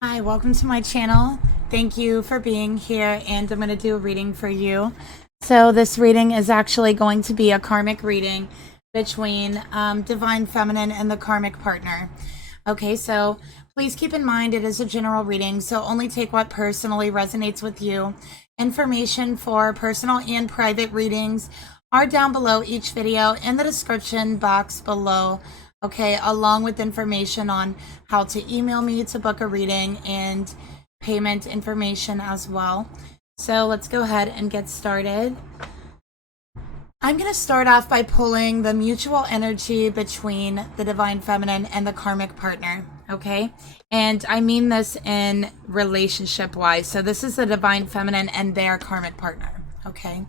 Hi, welcome to my channel. Thank you for being here, and I'm going to do a reading for you. So this reading is actually going to be a karmic reading between Divine Feminine and the karmic partner. Okay, so please keep in mind it is a general reading, so only take what personally resonates with you. Information for personal and private readings are down below each video in the description box below. Okay, along with information on how to email me to book a reading and payment information as well. So let's go ahead and get started. I'm going to start off by pulling the mutual energy between the Divine Feminine and the karmic partner, okay? And I mean this in relationship-wise. So this is the Divine Feminine and their karmic partner, okay?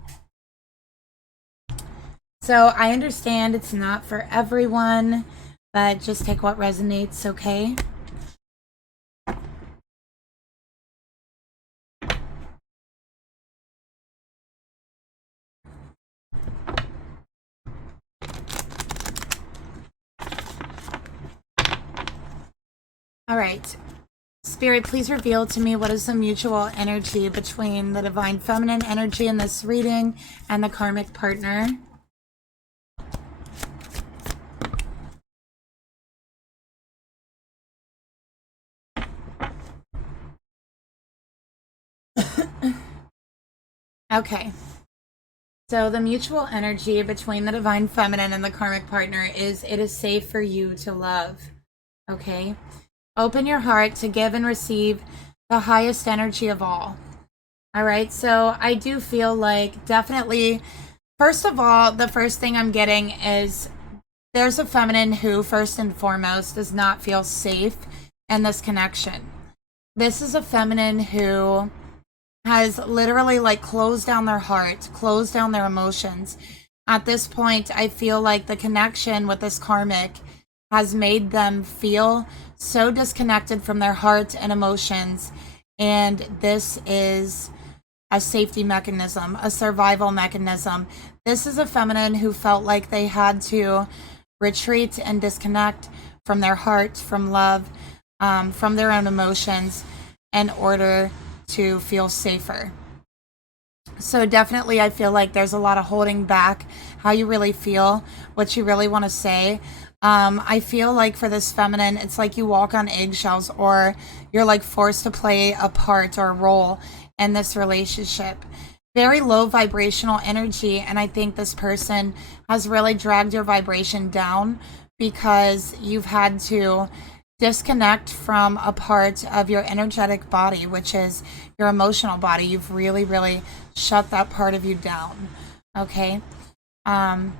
So I understand it's not for everyone, but just take what resonates, okay? All right. Spirit, please reveal to me what is the mutual energy between the Divine Feminine energy in this reading and the karmic partner. Okay. So the mutual energy between the Divine Feminine and the karmic partner is it is safe for you to love. Okay? Open your heart to give and receive the highest energy of all. All right? So I do feel like definitely, first of all, the first thing I'm getting is there's a feminine who, first and foremost, does not feel safe in this connection. This is a feminine who has literally like closed down their heart, closed down their emotions. At this point, I feel like the connection with this karmic has made them feel so disconnected from their heart and emotions. And this is a safety mechanism, a survival mechanism. This is a feminine who felt like they had to retreat and disconnect from their heart, from love, from their own emotions in order to feel safer. So definitely I feel like there's a lot of holding back how you really feel, what you really want to say. I feel like for this feminine, it's like you walk on eggshells, or you're like forced to play a part or a role in this relationship. Very low vibrational energy, and I think this person has really dragged your vibration down because you've had to disconnect from a part of your energetic body, which is your emotional body. You've really, really shut that part of you down. Okay. And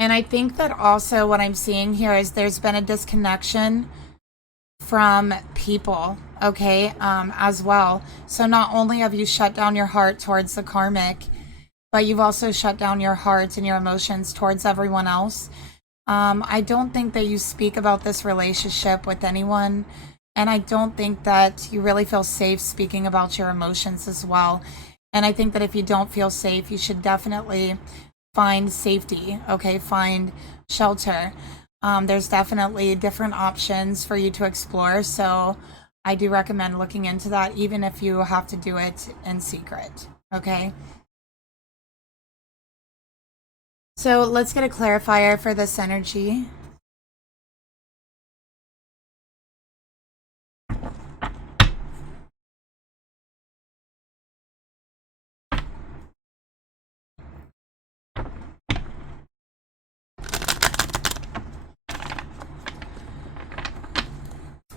I think that also what I'm seeing here is there's been a disconnection from people, okay, as well. So not only have you shut down your heart towards the karmic, but you've also shut down your heart and your emotions towards everyone else. I don't think that you speak about this relationship with anyone, and I don't think that you really feel safe speaking about your emotions as well. And I think that if you don't feel safe, you should definitely find safety, okay? Find shelter. There's definitely different options for you to explore, so I do recommend looking into that, even if you have to do it in secret, okay? So let's get a clarifier for this energy.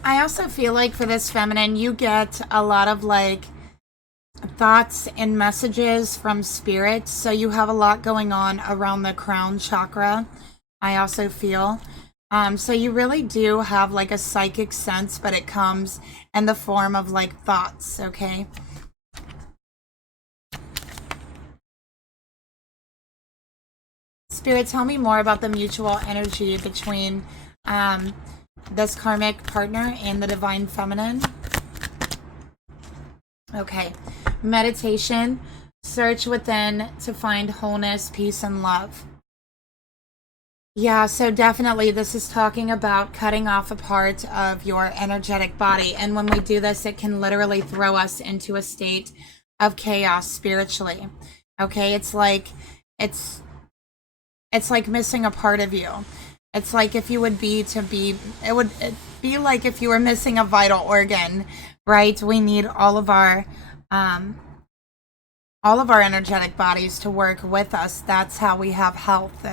I also feel like for this feminine, you get a lot of like thoughts and messages from spirit. So you have a lot going on around the crown chakra. I also feel. So you really do have like a psychic sense, but it comes in the form of like thoughts, okay? Spirit, tell me more about the mutual energy between this karmic partner and the Divine Feminine. Okay. Meditation. Search within to find wholeness, peace, and love. Yeah, so definitely this is talking about cutting off a part of your energetic body. And when we do this, it can literally throw us into a state of chaos spiritually. Okay, it's it's like missing a part of you. It's like if you would be to be it would be like if you were missing a vital organ, right? We need um all of our energetic bodies to work with us. That's how we have health.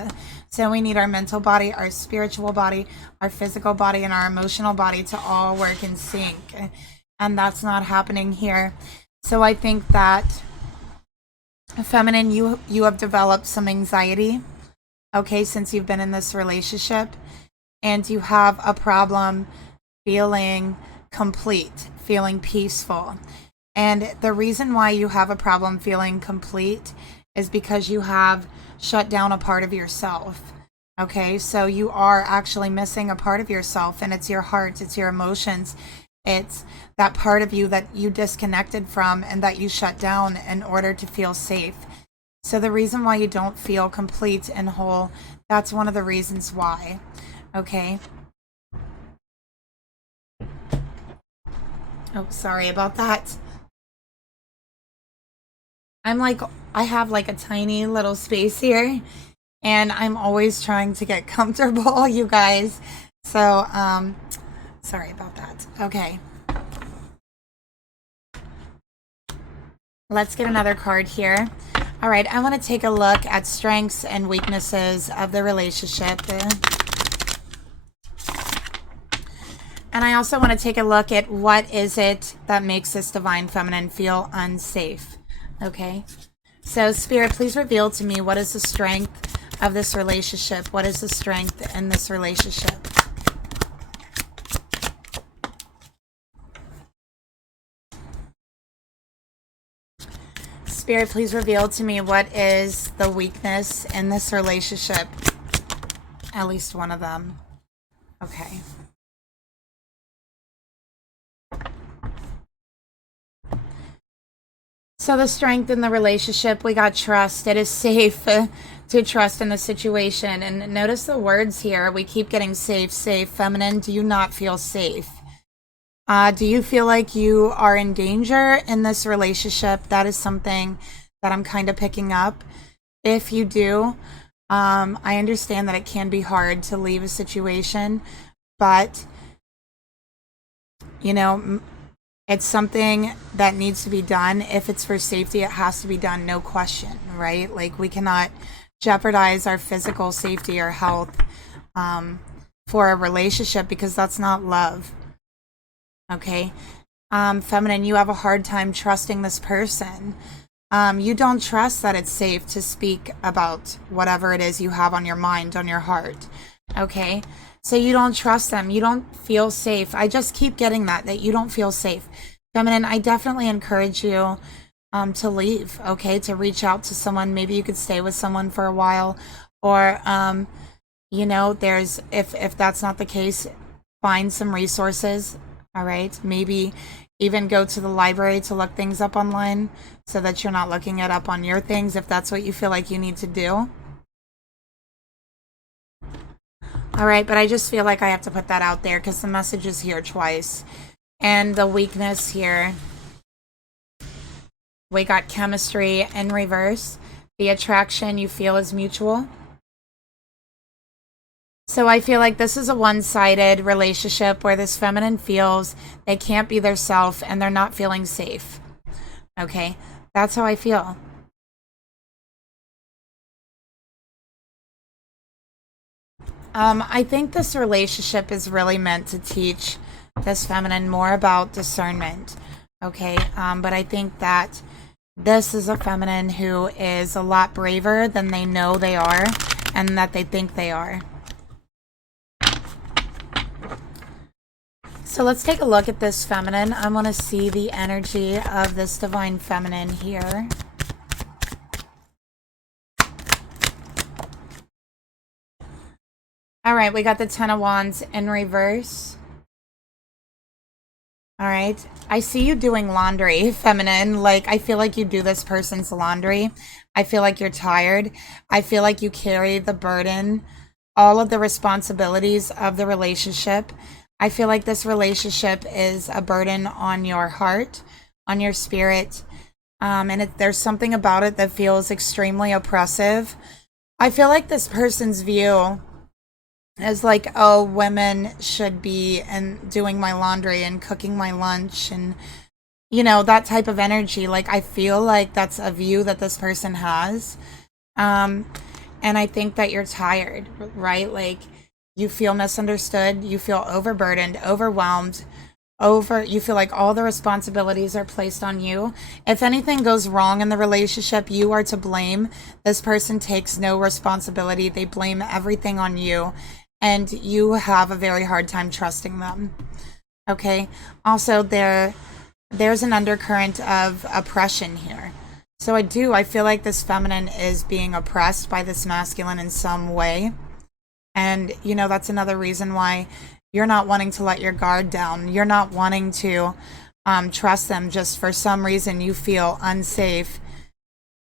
So we need our mental body, our spiritual body, our physical body, and our emotional body to all work in sync. And that's not happening here. So I think that, feminine, you have developed some anxiety, okay, since you've been in this relationship, and you have a problem feeling complete, feeling peaceful. And the reason why you have a problem feeling complete is because you have shut down a part of yourself. Okay, so you are actually missing a part of yourself, and it's your heart, it's your emotions, it's that part of you that you disconnected from and that you shut down in order to feel safe. So the reason why you don't feel complete and whole, that's one of the reasons why. Okay. Oh, sorry about that. I'm like, I have like a tiny little space here, and I'm always trying to get comfortable, you guys. So, sorry about that. Okay. Let's get another card here. All right, I want to take a look at strengths and weaknesses of the relationship. And I also want to take a look at what is it that makes this divine feminine feel unsafe. Okay, so Spirit, please reveal to me what is the strength of this relationship. What is the strength in this relationship? Spirit, please reveal to me what is the weakness in this relationship. At least one of them. Okay. So the strength in the relationship, we got trust. It is safe to trust in the situation. And notice the words here. We keep getting safe, safe. Feminine, do you not feel safe? Do you feel like you are in danger in this relationship? That is something that I'm kind of picking up. If you do, I understand that it can be hard to leave a situation, but, you know, it's something that needs to be done. If it's for safety, it has to be done, no question, right? Like, we cannot jeopardize our physical safety or health for a relationship, because that's not love. Okay. Feminine, you have a hard time trusting this person. You don't trust that it's safe to speak about whatever it is you have on your mind, on your heart. Okay. So you don't trust them. You don't feel safe. I just keep getting that you don't feel safe. Feminine, I definitely encourage you to leave, okay? To reach out to someone. Maybe you could stay with someone for a while. Or, you know, if that's not the case, find some resources, all right? Maybe even go to the library to look things up online so that you're not looking it up on your things, if that's what you feel like you need to do. All right, but I just feel like I have to put that out there because the message is here twice. And the weakness here, we got chemistry in reverse. The attraction you feel is mutual. So I feel like this is a one-sided relationship where this feminine feels they can't be their self and they're not feeling safe. Okay, that's how I feel. I think this relationship is really meant to teach this feminine more about discernment. Okay, but I think that this is a feminine who is a lot braver than they know they are and that they think they are. So let's take a look at this feminine. I want to see the energy of this divine feminine here. All right, we got the Ten of Wands in reverse. All right, I see you doing laundry, feminine. Like, I feel like you do this person's laundry. I feel like you're tired. I feel like you carry the burden all of the responsibilities of the relationship. I feel like this relationship is a burden on your heart, on your spirit, and there's something about it that feels extremely oppressive. I feel like this person's view is like, oh, women should be and doing my laundry and cooking my lunch and, you know, that type of energy. Like, I feel like that's a view that this person has. And I think that you're tired, right? Like, you feel misunderstood, you feel overburdened, overwhelmed, you feel like all the responsibilities are placed on you. If anything goes wrong in the relationship, you are to blame. This person takes no responsibility. They blame everything on you, and you have a very hard time trusting them. Okay? Also, there's an undercurrent of oppression here. So I feel like this feminine is being oppressed by this masculine in some way. And, you know, that's another reason why you're not wanting to let your guard down. You're not wanting to trust them. Just for some reason you feel unsafe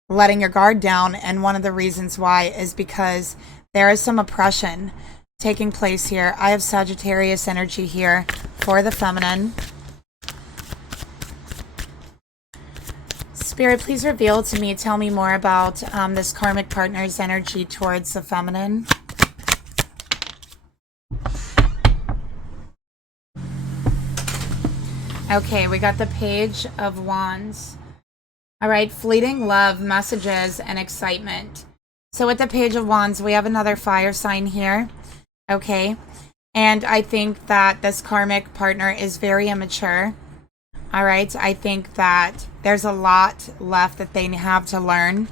letting your guard down. And one of the reasons why is because there is some oppression taking place here. I have Sagittarius energy here for the feminine. Spirit, please reveal to me, tell me more about this karmic partner's energy towards the feminine. Okay, we got the Page of Wands. All right, fleeting love, messages, and excitement. So with the Page of Wands, we have another fire sign here. Okay, and I think that this karmic partner is very immature. All right, I think that there's a lot left that they have to learn.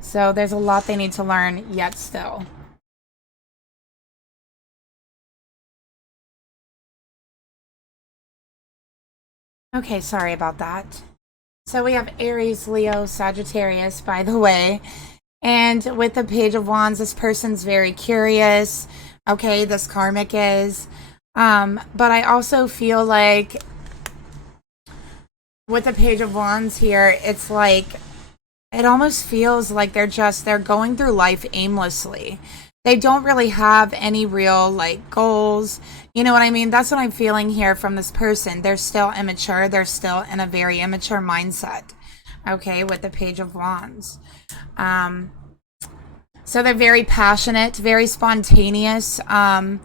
So there's a lot they need to learn yet still. Okay, sorry about that. So we have Aries, Leo, Sagittarius, by the way. And with the Page of Wands, this person's very curious. Okay, this karmic is. But I also feel like with the Page of Wands here, it's like, it almost feels like they're going through life aimlessly. They don't really have any real, like, goals. You know what I mean? That's what I'm feeling here from this person. They're still immature. They're still in a very immature mindset. Okay, with the Page of Wands. So they're very passionate, very spontaneous. And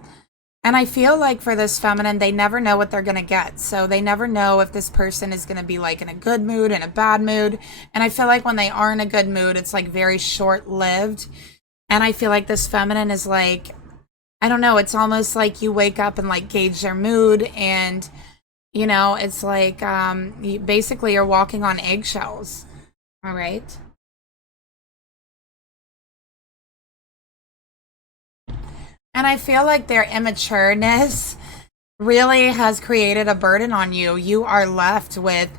I feel like for this feminine, they never know what they're going to get. So they never know if this person is going to be like in a good mood, in a bad mood. And I feel like when they are in a good mood, it's like very short-lived. And I feel like this feminine is like, I don't know, it's almost like you wake up and like gauge their mood. And, you know, it's like basically you're walking on eggshells. All right. And I feel like their immatureness really has created a burden on you. You are left with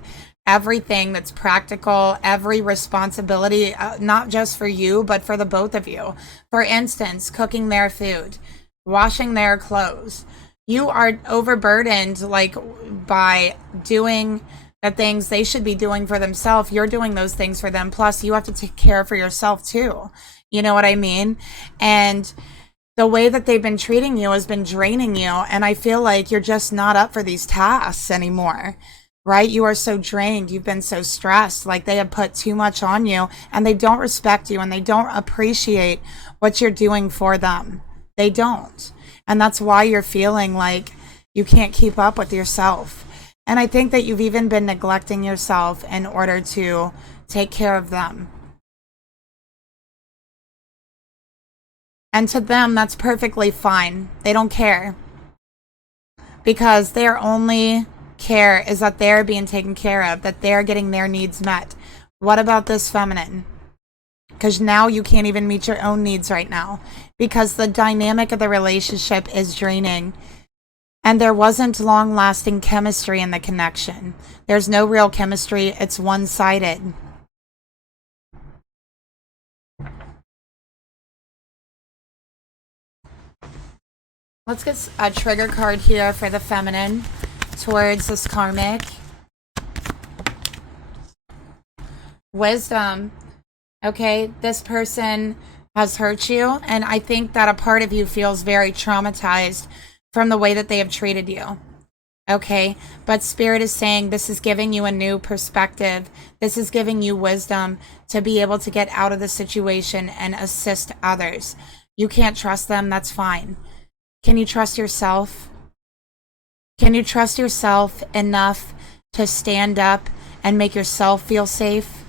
everything that's practical, every responsibility, not just for you, but for the both of you. For instance, cooking their food, washing their clothes. You are overburdened, like, by doing the things they should be doing for themselves. You're doing those things for them. Plus, you have to take care for yourself too. You know what I mean? And the way that they've been treating you has been draining you. And I feel like you're just not up for these tasks anymore, right? You are so drained. You've been so stressed. Like, they have put too much on you, and they don't respect you, and they don't appreciate what you're doing for them. They don't. And that's why you're feeling like you can't keep up with yourself. And I think that you've even been neglecting yourself in order to take care of them. And to them, that's perfectly fine. They don't care. Because their only care is that they're being taken care of, that they're getting their needs met. What about this feminine? Because now you can't even meet your own needs right now. Because the dynamic of the relationship is draining. And there wasn't long-lasting chemistry in the connection. There's no real chemistry. It's one-sided. Let's get a trigger card here for the feminine towards this karmic. Wisdom. Okay, this person has hurt you, and I think that a part of you feels very traumatized from the way that they have treated you. Okay, but Spirit is saying this is giving you a new perspective. This is giving you wisdom to be able to get out of the situation and assist others. You can't trust them, that's fine. Can you trust yourself? Can you trust yourself enough to stand up and make yourself feel safe?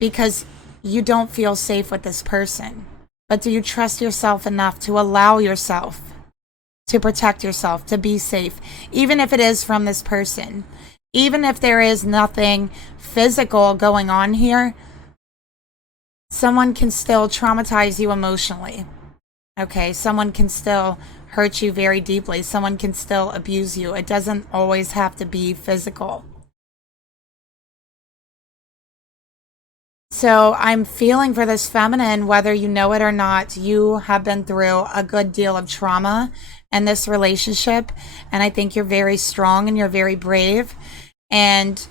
Because you don't feel safe with this person. But do you trust yourself enough to allow yourself to protect yourself, to be safe, even if it is from this person? Even if there is nothing physical going on here, someone can still traumatize you emotionally. Okay, someone can still hurt you very deeply. Someone can still abuse you. It doesn't always have to be physical. So I'm feeling for this feminine, whether you know it or not, you have been through a good deal of trauma in this relationship. And I think you're very strong and you're very brave. And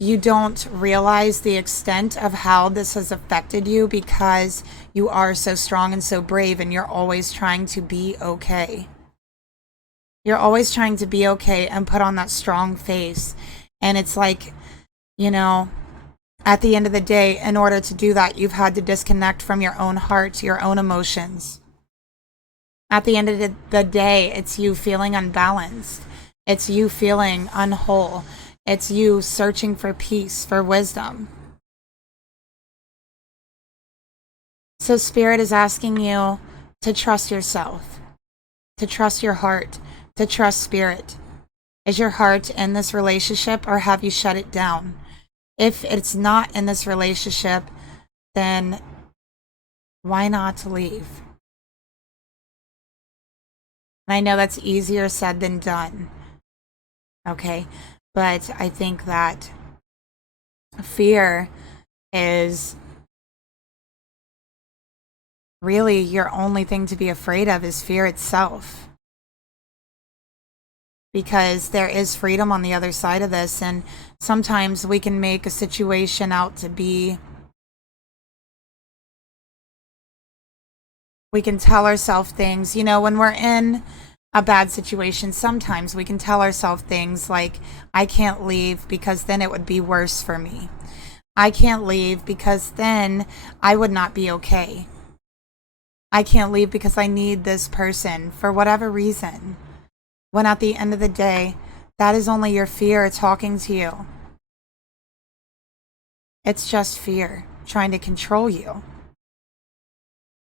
you don't realize the extent of how this has affected you because you are so strong and so brave, and you're always trying to be okay. You're always trying to be okay and put on that strong face. And it's like, you know, at the end of the day, in order to do that, you've had to disconnect from your own heart, your own emotions. At the end of the day, it's you feeling unbalanced. It's you feeling unwhole. It's you searching for peace, for wisdom. So Spirit is asking you to trust yourself, to trust your heart, to trust Spirit. Is your heart in this relationship, or have you shut it down? If it's not in this relationship, then why not leave? And I know that's easier said than done. Okay? But I think that fear is really your only thing to be afraid of, is fear itself. Because there is freedom on the other side of this, and sometimes we can make a situation out to be, we can tell ourselves things, you know, when we're in a bad situation, sometimes we can tell ourselves things like, I can't leave because then it would be worse for me. I can't leave because then I would not be okay. I can't leave because I need this person for whatever reason. When at the end of the day, that is only your fear talking to you. It's just fear trying to control you.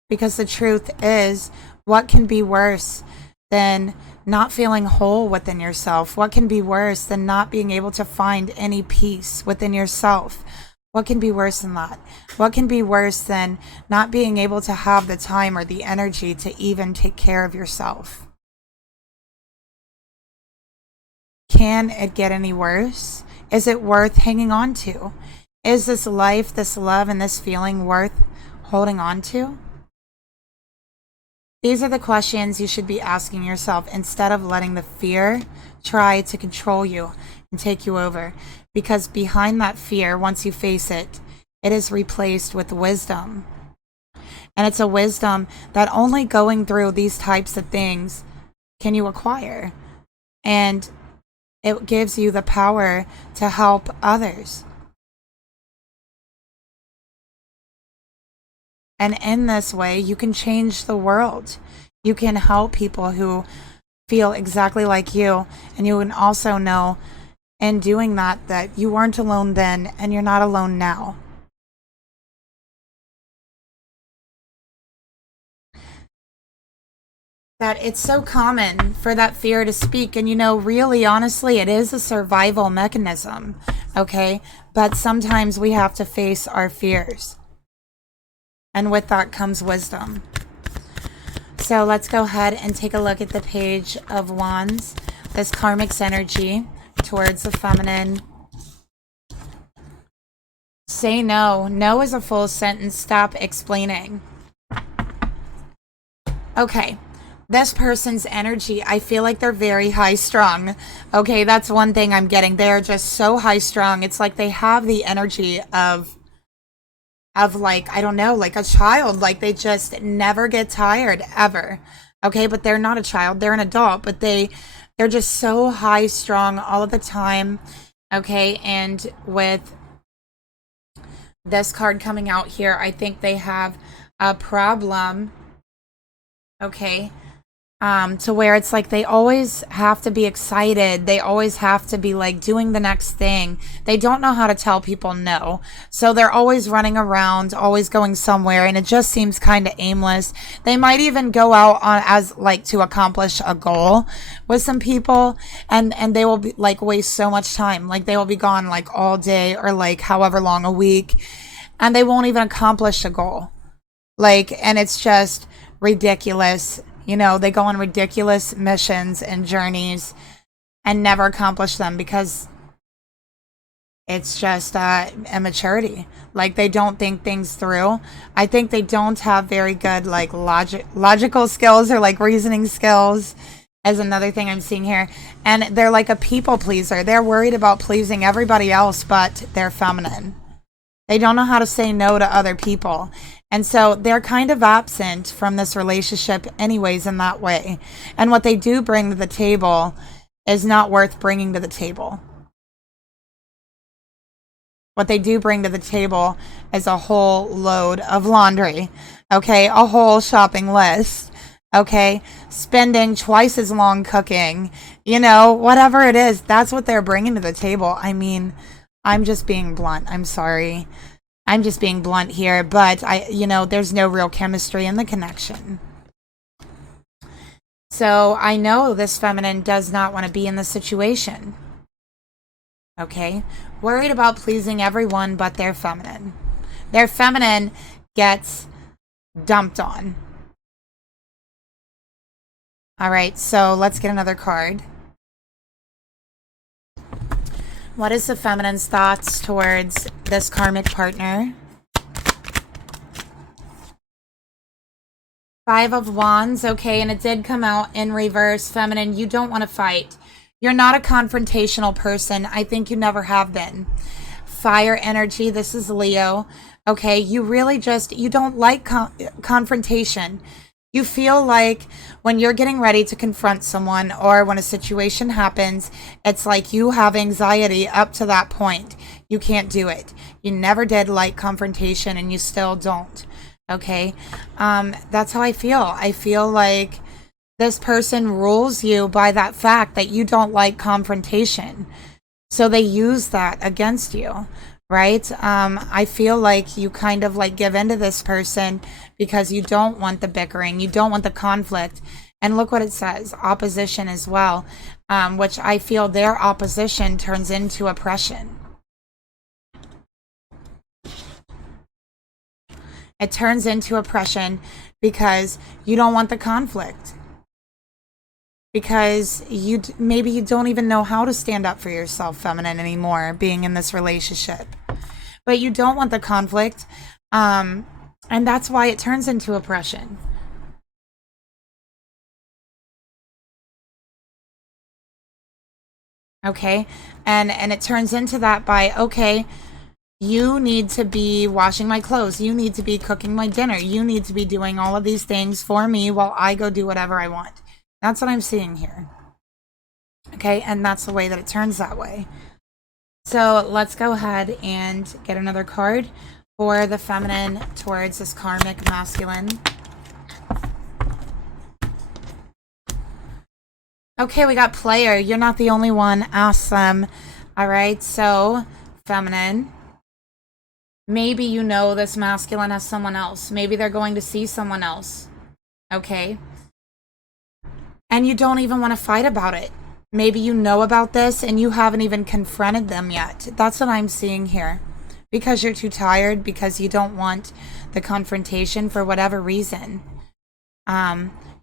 Because the truth is, what can be worse than not feeling whole within yourself? What can be worse than not being able to find any peace within yourself? What can be worse than that? What can be worse than not being able to have the time or the energy to even take care of yourself? Can it get any worse? Is it worth hanging on to? Is this life, this love, and this feeling worth holding on to? These are the questions you should be asking yourself instead of letting the fear try to control you and take you over. Because behind that fear, once you face it, it is replaced with wisdom. And it's a wisdom that only going through these types of things can you acquire. And it gives you the power to help others. And in this way, you can change the world. You can help people who feel exactly like you. And you can also know in doing that, that you weren't alone then and you're not alone now. That it's so common for that fear to speak. And, you know, really, honestly, it is a survival mechanism. Okay? But sometimes we have to face our fears. And with that comes wisdom. So let's go ahead and take a look at the Page of Wands. This Karmic's energy towards the feminine. Say no. No is a full sentence. Stop explaining. Okay. This person's energy, I feel like they're very high strung. Okay, that's one thing I'm getting. They're just so high strung. It's like they have the energy of of like, I don't know, like a child. Like they just never get tired ever. Okay, but they're not a child, they're an adult, but they're just so high strung all of the time. Okay, and with this card coming out here, I think they have a problem. Okay, to where it's like they always have to be excited. They always have to be like doing the next thing. They don't know how to tell people no. So they're always running around, always going somewhere, and it just seems kind of aimless. They might even go out on as like to accomplish a goal with some people, and they will be like waste so much time. Like they will be gone like all day or like however long, a week, and they won't even accomplish a goal. Like, and it's just ridiculous. You know, they go on ridiculous missions and journeys and never accomplish them because it's just immaturity. Like they don't think things through. I think they don't have very good like logical skills or like reasoning skills, as another thing I'm seeing here. And they're like a people pleaser. They're worried about pleasing everybody else, but they're feminine. They don't know how to say no to other people. And so they're kind of absent from this relationship anyways in that way. And what they do bring to the table is not worth bringing to the table. What they do bring to the table is a whole load of laundry. Okay, a whole shopping list. Okay, spending twice as long cooking. You know, whatever it is, that's what they're bringing to the table. I mean, I'm just being blunt. I'm sorry. I'm just being blunt here, but there's no real chemistry in the connection. So I know this feminine does not want to be in this situation. Okay? Worried about pleasing everyone but their feminine. Their feminine gets dumped on. All right, so let's get another card. What is the feminine's thoughts towards this karmic partner? 5 of Wands, okay, and it did come out in reverse. Feminine, you don't want to fight. You're not a confrontational person. I think you never have been. Fire energy, this is Leo. Okay, you really you don't like confrontation. You feel like when you're getting ready to confront someone or when a situation happens, it's like you have anxiety up to that point. You can't do it. You never did like confrontation and you still don't. Okay? That's how I feel. I feel like this person rules you by that fact that you don't like confrontation. So they use that against you. Right? I feel like you kind of like give into this person because you don't want the bickering. You don't want the conflict. And look what it says, opposition as well, which I feel their opposition turns into oppression. It turns into oppression because you don't want the conflict. Because maybe you don't even know how to stand up for yourself, feminine, anymore, being in this relationship. But you don't want the conflict, and that's why it turns into oppression. Okay, and it turns into that by, okay, you need to be washing my clothes, you need to be cooking my dinner, you need to be doing all of these things for me while I go do whatever I want. That's what I'm seeing here. Okay, and that's the way that it turns that way. So let's go ahead and get another card for the feminine towards this karmic masculine. Okay, we got player. You're not the only one. Awesome. All right, so feminine. Maybe you know this masculine has someone else. Maybe they're going to see someone else. Okay. And you don't even want to fight about it. Maybe you know about this and you haven't even confronted them yet. That's what I'm seeing here. Because you're too tired, because you don't want the confrontation for whatever reason.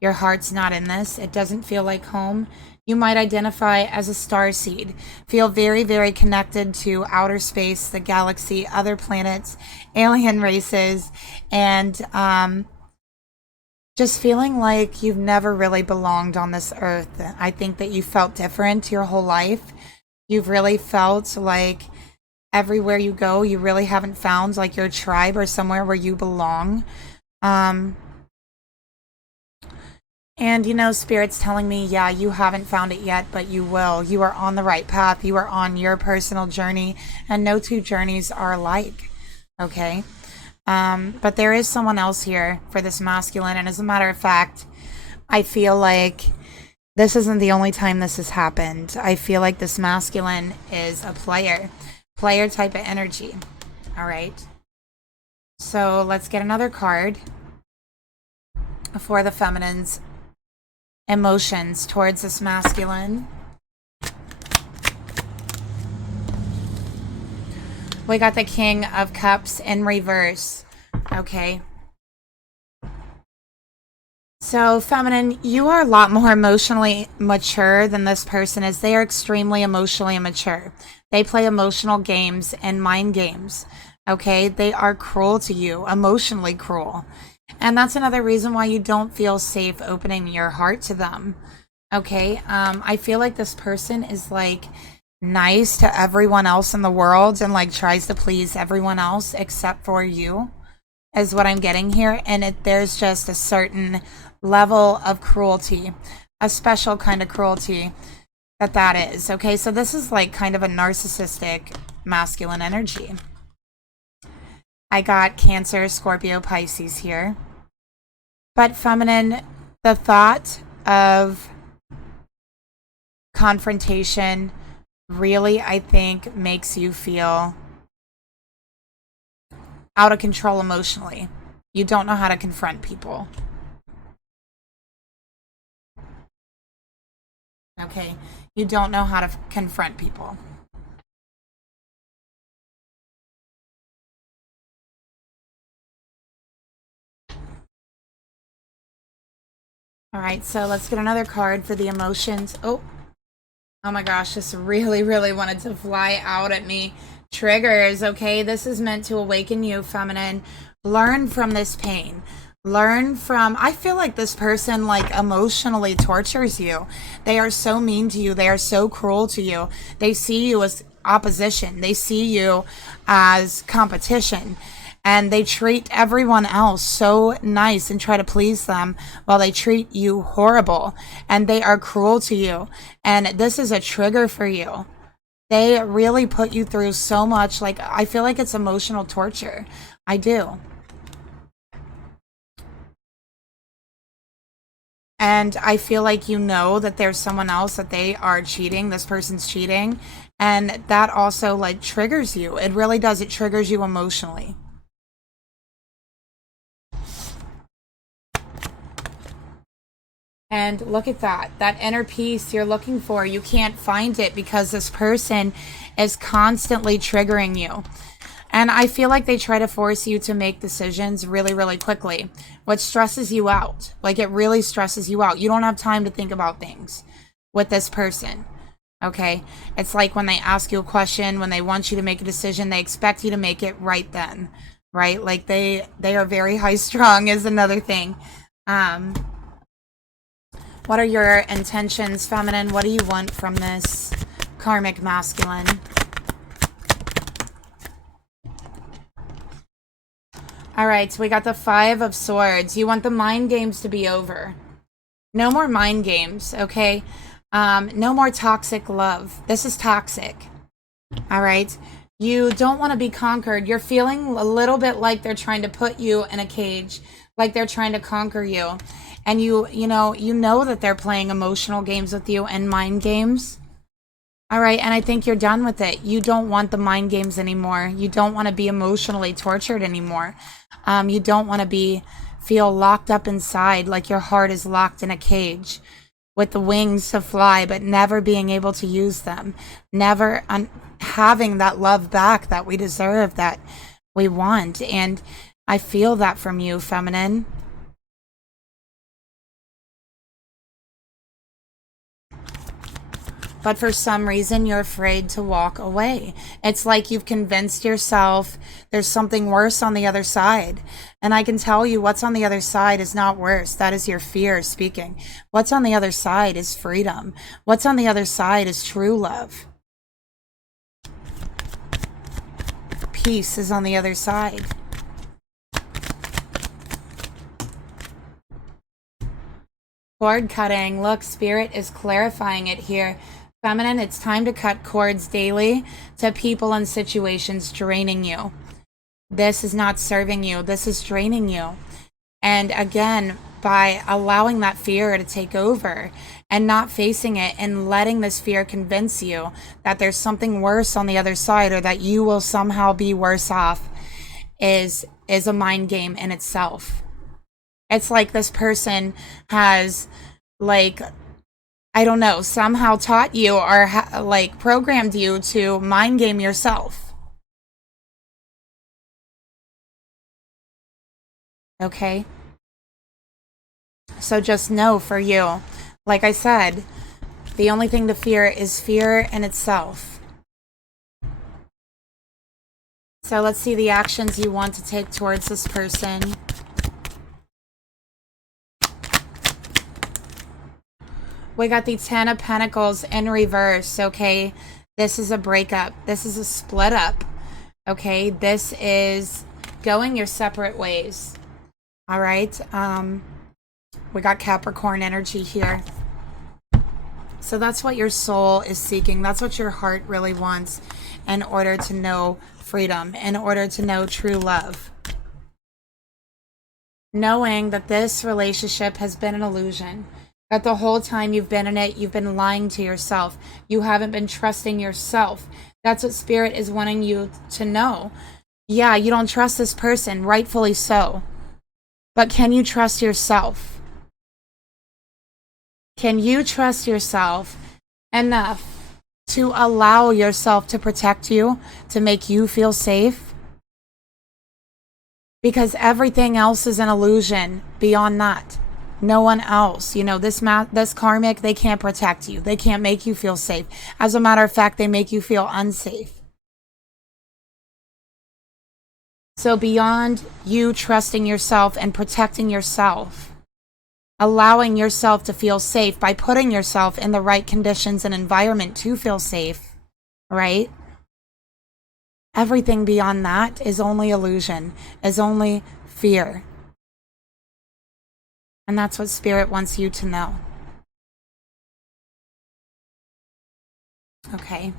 Your heart's not in this. It doesn't feel like home. You might identify as a starseed. Feel very, very connected to outer space, the galaxy, other planets, alien races, and just feeling like you've never really belonged on this earth. I think that you felt different your whole life. You've really felt like everywhere you go, you really haven't found like your tribe or somewhere where you belong. And, you know, Spirit's telling me, yeah, you haven't found it yet, but you will. You are on the right path. You are on your personal journey, and no two journeys are alike, okay? But there is someone else here for this masculine, and as a matter of fact, I feel like this isn't the only time this has happened. I feel like this masculine is a player type of energy, all right? So let's get another card for the feminine's emotions towards this masculine. We got the King of Cups in reverse. Okay. So, feminine, you are a lot more emotionally mature than this person is. They are extremely emotionally immature. They play emotional games and mind games. Okay? They are cruel to you, emotionally cruel. And that's another reason why you don't feel safe opening your heart to them. Okay? I feel like this person is like nice to everyone else in the world and like tries to please everyone else except for you, is what I'm getting here. And there's just a certain level of cruelty, a special kind of cruelty that is. Okay? So this is like kind of a narcissistic masculine energy. I got Cancer, Scorpio, Pisces here. But feminine, the thought of confrontation really, I think, makes you feel out of control emotionally. You don't know how to confront people. Okay? You don't know how to confront people. All right, so let's get another card for the emotions. Oh my gosh, this really, really wanted to fly out at me. Triggers, okay? This is meant to awaken you, feminine. Learn from this pain. Learn from, I feel like this person like emotionally tortures you. They are so mean to you. They are so cruel to you. They see you as opposition. They see you as competition. And they treat everyone else so nice and try to please them while they treat you horrible. And they are cruel to you. And this is a trigger for you. They really put you through so much. Like, I feel like it's emotional torture. I do. And I feel like you know that there's someone else that they are cheating. This person's cheating. And that also, like, triggers you. It really does. It triggers you emotionally. And look at that inner peace you're looking for. You can't find it because this person is constantly triggering you. And I feel like they try to force you to make decisions really, really quickly, which stresses you out. Like, it really stresses you out. You don't have time to think about things with this person. Okay? It's like when they ask you a question, when they want you to make a decision, they expect you to make it right then. Right? Like, they are very high strung is another thing. What are your intentions, feminine? What do you want from this karmic masculine? All right, so we got the 5 of Swords. You want the mind games to be over. No more mind games, okay? No more toxic love. This is toxic. All right? You don't want to be conquered. You're feeling a little bit like they're trying to put you in a cage, like they're trying to conquer you. And you know that they're playing emotional games with you and mind games. All right, and I think you're done with it. You don't want the mind games anymore. You don't want to be emotionally tortured anymore. You don't want to feel locked up inside, like your heart is locked in a cage with the wings to fly, but never being able to use them. Never having that love back that we deserve, that we want. And I feel that from you, feminine. But for some reason, you're afraid to walk away. It's like you've convinced yourself there's something worse on the other side. And I can tell you what's on the other side is not worse. That is your fear speaking. What's on the other side is freedom. What's on the other side is true love. peace is on the other side. Cord cutting. Look, Spirit is clarifying it here. Feminine, it's time to cut cords daily to people and situations draining you. This is not serving you. This is draining you. And again, by allowing that fear to take over and not facing it and letting this fear convince you that there's something worse on the other side, or that you will somehow be worse off, is a mind game in itself. It's like this person has, like, I don't know, somehow taught you or like programmed you to mind game yourself. Okay? So just know, for you, like I said, the only thing to fear is fear in itself. So let's see the actions you want to take towards this person. We got the 10 of Pentacles in reverse, okay? This is a breakup. This is a split up, okay? This is going your separate ways, all right? We got Capricorn energy here. So that's what your soul is seeking. That's what your heart really wants in order to know freedom, in order to know true love. Knowing that this relationship has been an illusion. That the whole time you've been in it, you've been lying to yourself. You haven't been trusting yourself. That's what Spirit is wanting you to know. Yeah, you don't trust this person, rightfully so. But can you trust yourself? Can you trust yourself enough to allow yourself to protect you, to make you feel safe? Because everything else is an illusion beyond that. No one else, you know, this karmic, they can't protect you. They can't make you feel safe. As a matter of fact, they make you feel unsafe. So beyond you trusting yourself and protecting yourself, allowing yourself to feel safe by putting yourself in the right conditions and environment to feel safe, right? Everything beyond that is only illusion, is only fear. And that's what Spirit wants you to know. Okay.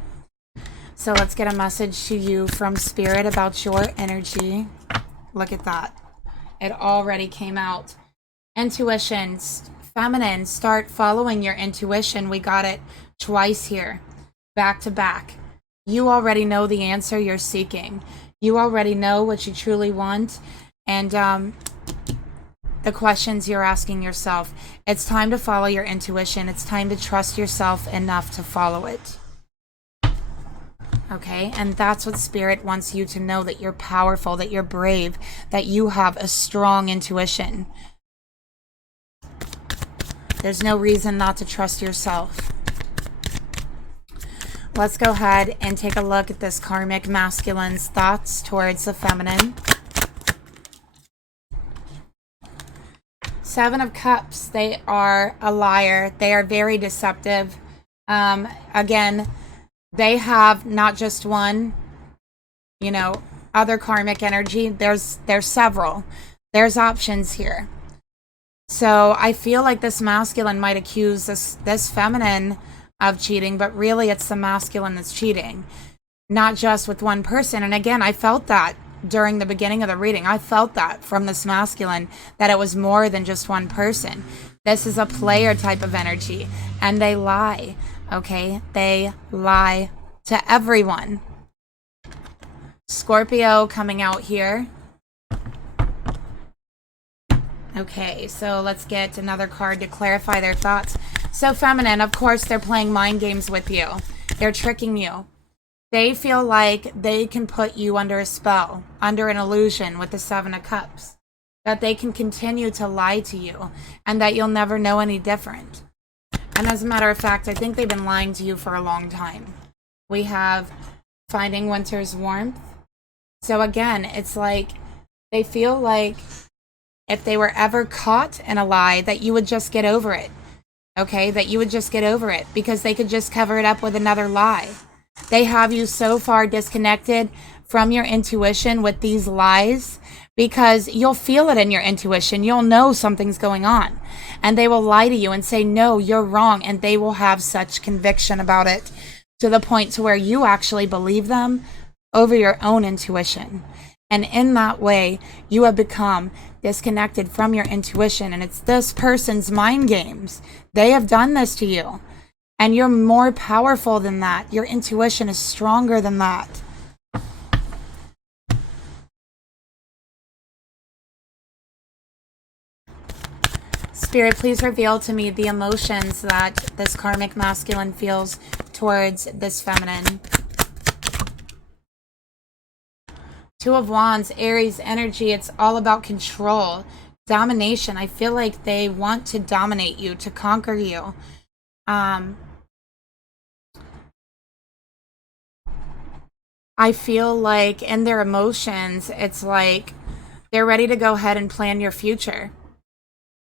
So let's get a message to you from Spirit about your energy. Look at that. It already came out. Intuitions. Feminine, start following your intuition. We got it twice here. Back to back. You already know the answer you're seeking. You already know what you truly want. And, the questions you're asking yourself. It's time to follow your intuition. It's time to trust yourself enough to follow it. Okay? And that's what Spirit wants you to know, that you're powerful, that you're brave, that you have a strong intuition. There's no reason not to trust yourself. Let's go ahead and take a look at this karmic masculine's thoughts towards the feminine. 7 of Cups, they are a liar. They are very deceptive. Again, they have not just one, you know, other karmic energy. There's several. There's options here. So I feel like this masculine might accuse this feminine of cheating, but really it's the masculine that's cheating, not just with one person. And again, I felt that during the beginning of the reading. I felt that from this masculine, that it was more than just one person. This is a player type of energy, and they lie, okay? They lie to everyone. Scorpio coming out here. Okay, so let's get another card to clarify their thoughts. So feminine, of course, they're playing mind games with you. They're tricking you. They feel like they can put you under a spell, under an illusion with the 7 of Cups. That they can continue to lie to you and that you'll never know any different. And as a matter of fact, I think they've been lying to you for a long time. We have finding winter's warmth. So again, it's like they feel like if they were ever caught in a lie, that you would just get over it. Okay, that you would just get over it because they could just cover it up with another lie. They have you so far disconnected from your intuition with these lies, because you'll feel it in your intuition. You'll know something's going on, and they will lie to you and say, no, you're wrong. And they will have such conviction about it to the point to where you actually believe them over your own intuition. And in that way, you have become disconnected from your intuition. And it's this person's mind games. They have done this to you. And you're more powerful than that. Your intuition is stronger than that. Spirit, please reveal to me the emotions that this karmic masculine feels towards this feminine. Two of Wands, Aries energy. It's all about control, domination. I feel like they want to dominate you, to conquer you. I feel like in their emotions, it's like they're ready to go ahead and plan your future.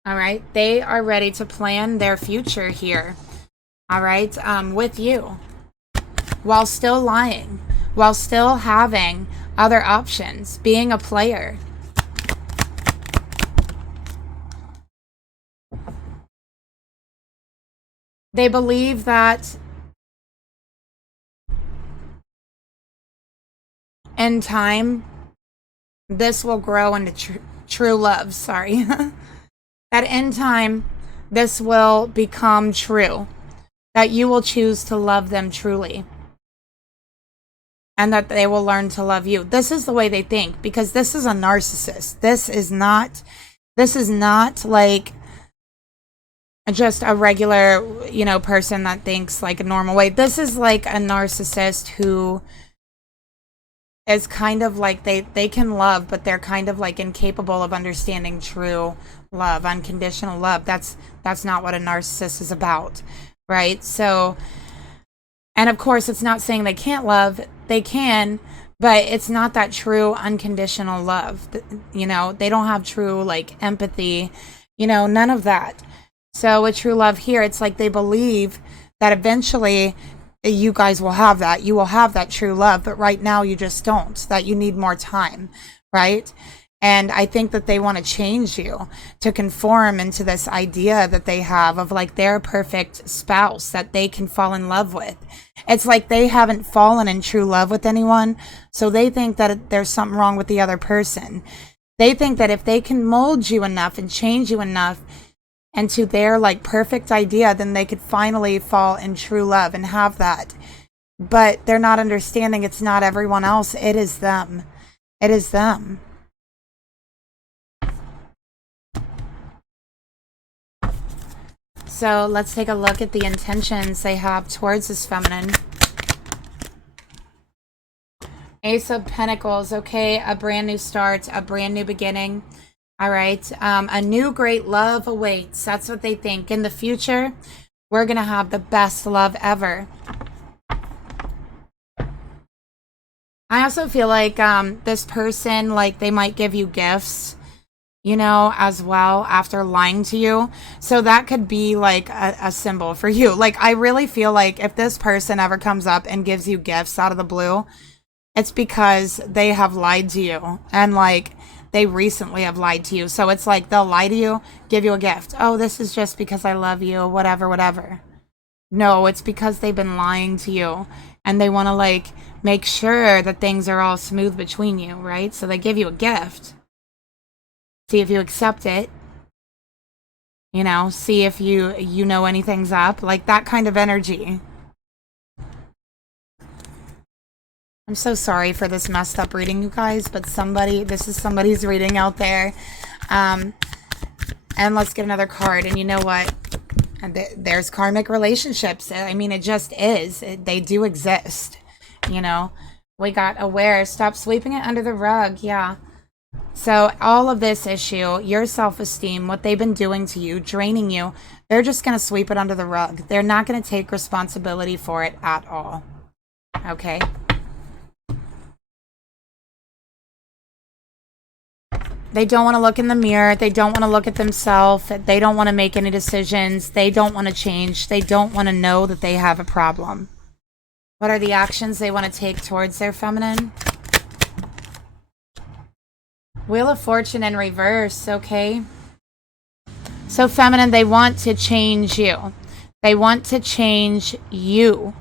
All right. They are ready to plan their future here. All right. With you, while still lying, while still having other options, being a player. They believe that in time, this will grow into true love. Sorry. That in time, this will become true. That you will choose to love them truly. And that they will learn to love you. This is the way they think, because this is a narcissist. This is not like just a regular, person that thinks like a normal way. This is like a narcissist who is kind of like they can love, but they're kind of like incapable of understanding true love, unconditional love. That's not what a narcissist is about, right? So, and of course, it's not saying they can't love. They can, but it's not that true unconditional love. They don't have true like empathy, none of that. So with true love here, it's like they believe that eventually you guys will have that. You will have that true love, but right now you just don't. That you need more time, right? And I think that they want to change you to conform into this idea that they have of like their perfect spouse that they can fall in love with. It's like they haven't fallen in true love with anyone, so they think that there's something wrong with the other person. They think that if they can mold you enough and change you enough into their like perfect idea, then they could finally fall in true love and have that. But they're not understanding it's not everyone else. It is them. It is them. So let's take a look at the intentions they have towards this feminine. Ace of Pentacles. Okay, a brand new start, a brand new beginning. All right, a new great love awaits. That's what they think. In the future, we're going to have the best love ever. I also feel like this person, like they might give you gifts, as well after lying to you. So that could be like a symbol for you. Like, I really feel like if this person ever comes up and gives you gifts out of the blue, it's because they have lied to you. And like, they recently have lied to you. So it's like they'll lie to you, give you a gift. Oh, this is just because I love you, whatever, whatever. No, it's because they've been lying to you. And they want to like make sure that things are all smooth between you, right? So they give you a gift. See if you accept it. See if you know anything's up. Like that kind of energy. I'm so sorry for this messed up reading, you guys, but this is somebody's reading out there. And let's get another card. And you know what? There's karmic relationships. I mean, it just is. They do exist. We got aware. Stop sweeping it under the rug. Yeah. So all of this issue, your self-esteem, what they've been doing to you, draining you, they're just going to sweep it under the rug. They're not going to take responsibility for it at all. Okay? They don't want to look in the mirror. They don't want to look at themselves. They don't want to make any decisions. They don't want to change. They don't want to know that they have a problem. What are the actions they want to take towards their feminine? Wheel of Fortune in reverse, okay? So feminine, they want to change you. They want to change you,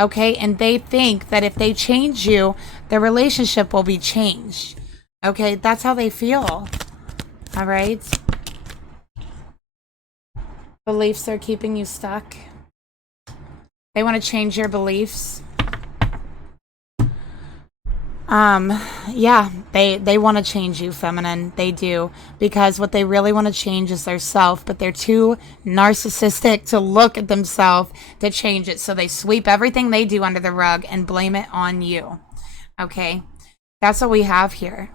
okay? And they think that if they change you, their relationship will be changed, okay? That's how they feel, all right? Beliefs are keeping you stuck. They want to change your beliefs. Yeah, they want to change you, feminine. They do. Because what they really want to change is their self, but they're too narcissistic to look at themselves to change it. So they sweep everything they do under the rug and blame it on you. Okay? That's what we have here.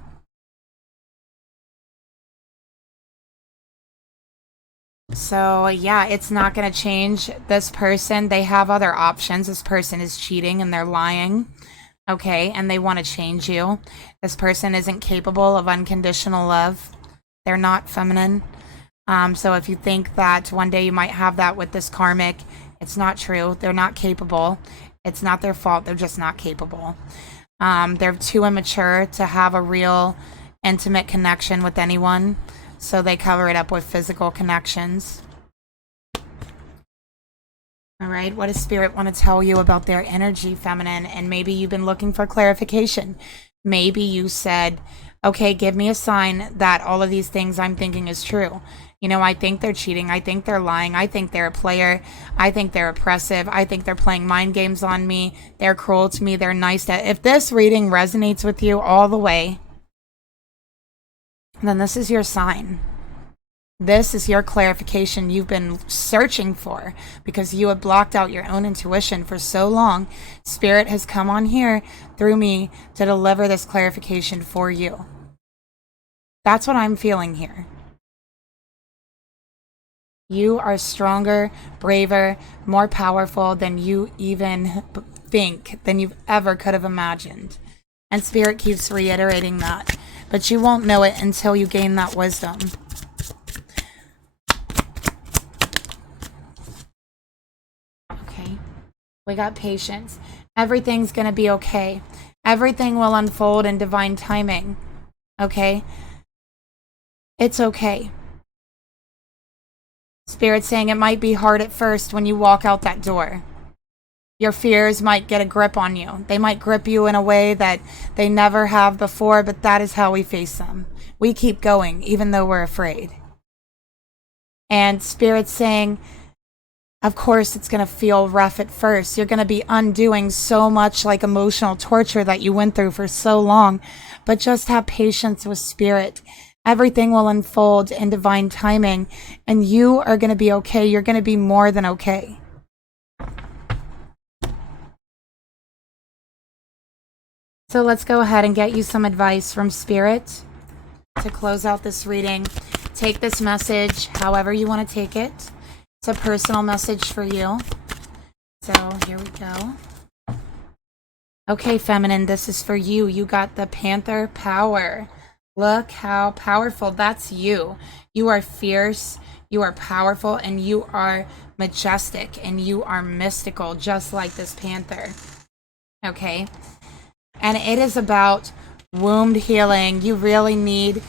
So, yeah, it's not going to change this person. They have other options. This person is cheating and they're lying. Okay, and they want to change you. This person isn't capable of unconditional love. They're not feminine. So if you think that one day you might have that with this karmic, it's not true. They're not capable. It's not their fault. They're just not capable. They're too immature to have a real intimate connection with anyone. So they cover it up with physical connections. All right, what does Spirit want to tell you about their energy, feminine? And maybe you've been looking for clarification. Maybe you said, okay, give me a sign that all of these things I'm thinking is true. You know, I think they're cheating. I think they're lying. I think they're a player. I think they're oppressive. I think they're playing mind games on me. They're cruel to me. They're nice to... If this reading resonates with you all the way, then this is your sign. This is your clarification you've been searching for because you have blocked out your own intuition for so long. Spirit has come on here through me to deliver this clarification for you. That's what I'm feeling here. You are stronger, braver, more powerful than you even think, than you've ever could have imagined. And Spirit keeps reiterating that. But you won't know it until you gain that wisdom. We got patience. Everything's going to be okay. Everything will unfold in divine timing. Okay? It's okay. Spirit saying it might be hard at first when you walk out that door. Your fears might get a grip on you. They might grip you in a way that they never have before, but that is how we face them. We keep going, even though we're afraid. And Spirit's saying... Of course, it's going to feel rough at first. You're going to be undoing so much like emotional torture that you went through for so long. But just have patience with Spirit. Everything will unfold in divine timing. And you are going to be okay. You're going to be more than okay. So let's go ahead and get you some advice from Spirit to close out this reading. Take this message however you want to take it. It's a personal message for you. So here we go. Okay, feminine, this is for you. You got the Panther power. Look how powerful. That's you. You are fierce, you are powerful, and you are majestic, and you are mystical, just like this panther. Okay? And it is about wound healing. You really need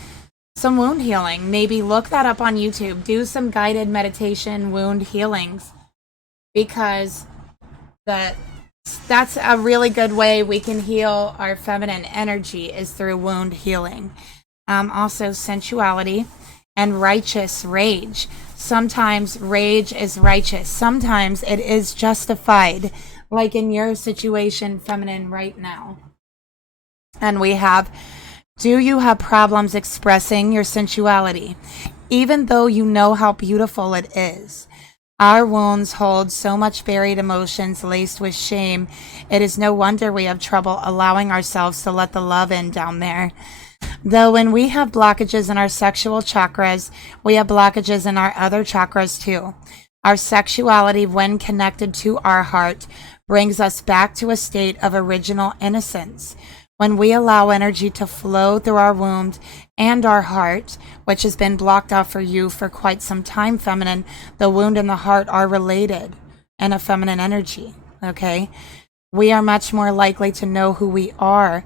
some wound healing. Maybe look that up on YouTube. Do some guided meditation wound healings, because that's a really good way we can heal our feminine energy, is through wound healing. Also sensuality and righteous rage. Sometimes rage is righteous. Sometimes it is justified, like in your situation, feminine, right now. And we have, do you have problems expressing your sensuality? Even though you know how beautiful it is. Our wounds hold so much buried emotions laced with shame. It is no wonder we have trouble allowing ourselves to let the love in down there. Though when we have blockages in our sexual chakras, we have blockages in our other chakras too. Our sexuality, when connected to our heart, brings us back to a state of original innocence. When we allow energy to flow through our womb and our heart, which has been blocked off for you for quite some time, feminine, the wound and the heart are related in a feminine energy, okay? We are much more likely to know who we are,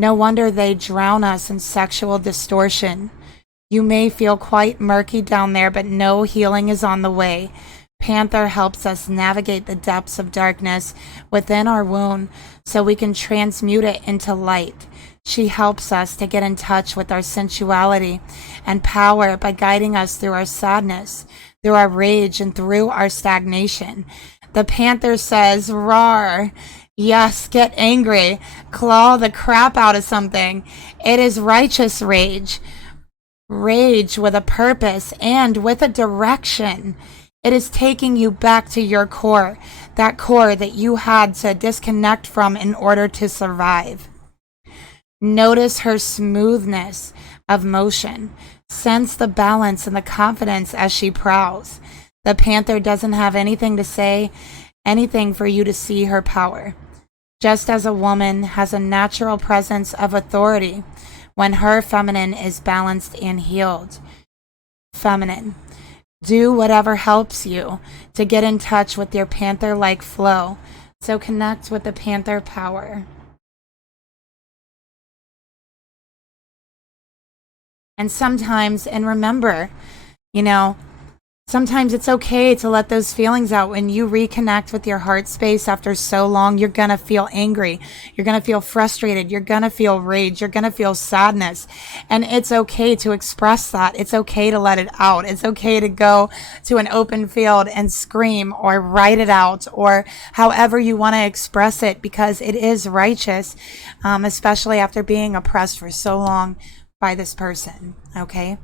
No wonder they drown us in sexual distortion. You may feel quite murky down there, but no, healing is on the way. Panther helps us navigate the depths of darkness within our wound so we can transmute it into light. She helps us to get in touch with our sensuality and power by guiding us through our sadness, through our rage, and through our stagnation. The Panther says, roar. Yes, get angry. Claw the crap out of something. It is righteous rage. Rage with a purpose and with a direction. It is taking you back to your core, that core that you had to disconnect from in order to survive. Notice her smoothness of motion. Sense the balance and the confidence as she prowls. The Panther doesn't have anything to say, anything for you to see her power. Just as a woman has a natural presence of authority when her feminine is balanced and healed. Feminine. Do whatever helps you to get in touch with your Panther-like flow. So connect with the Panther power. And sometimes, and remember, sometimes it's okay to let those feelings out. When you reconnect with your heart space after so long, you're going to feel angry. You're going to feel frustrated. You're going to feel rage. You're going to feel sadness. And it's okay to express that. It's okay to let it out. It's okay to go to an open field and scream or write it out or however you want to express it, because it is righteous, especially after being oppressed for so long by this person. Okay,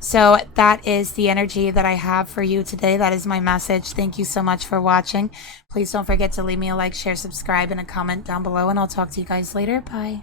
so that is the energy that I have for you today. That is my message. Thank you so much for watching. Please don't forget to leave me a like, share, subscribe, and a comment down below, and I'll talk to you guys later. Bye.